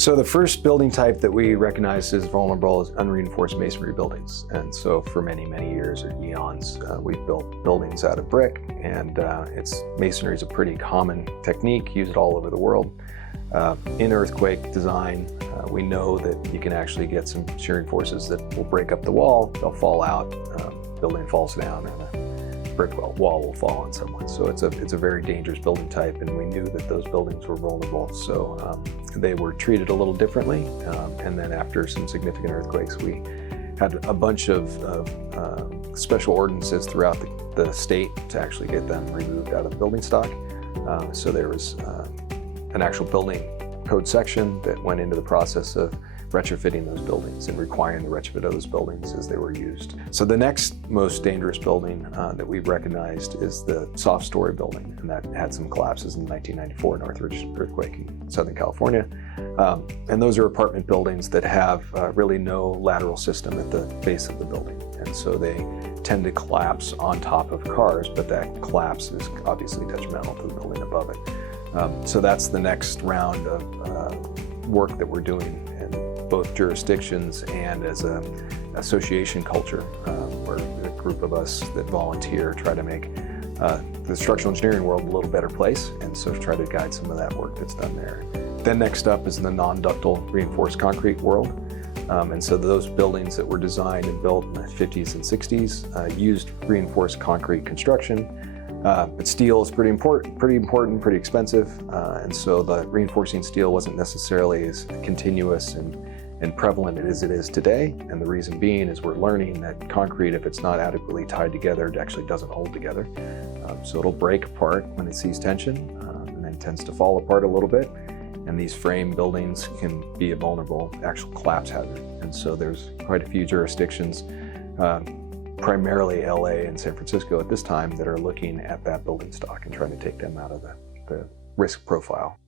So the first building type that we recognized as vulnerable is unreinforced masonry buildings. And so for many, many years or eons, we've built buildings out of brick, and masonry is a pretty common technique used all over the world. In earthquake design, we know that you can actually get some shearing forces that will break up the wall, they'll fall out, building falls down, and a brick wall will fall on someone. So it's a very dangerous building type, and we knew that those buildings were vulnerable. So they were treated a little differently. And then after some significant earthquakes, we had a bunch of special ordinances throughout the state to actually get them removed out of the building stock. So there was an actual building code section that went into the process of retrofitting those buildings and requiring the retrofit of those buildings as they were used. So the next most dangerous building that we've recognized is the soft story building, and that had some collapses in the 1994 Northridge earthquake in Southern California. And those are apartment buildings that have really no lateral system at the base of the building. And so they tend to collapse on top of cars, but that collapse is obviously detrimental to the building above it. So that's the next round of work that we're doing in both jurisdictions and as an association culture. We're a group of us that volunteer, try to make the structural engineering world a little better place, and so try to guide some of that work that's done there. Then next up is the non-ductile reinforced concrete world. And so those buildings that were designed and built in the 50s and 60s used reinforced concrete construction. But steel is pretty important, pretty expensive. And so the reinforcing steel wasn't necessarily as continuous and prevalent as it is today. And the reason being is we're learning that concrete, if it's not adequately tied together, it actually doesn't hold together. So it'll break apart when it sees tension, and then tends to fall apart a little bit. And these frame buildings can be a vulnerable actual collapse hazard. And so there's quite a few jurisdictions, primarily LA and San Francisco at this time, that are looking at that building stock and trying to take them out of the risk profile.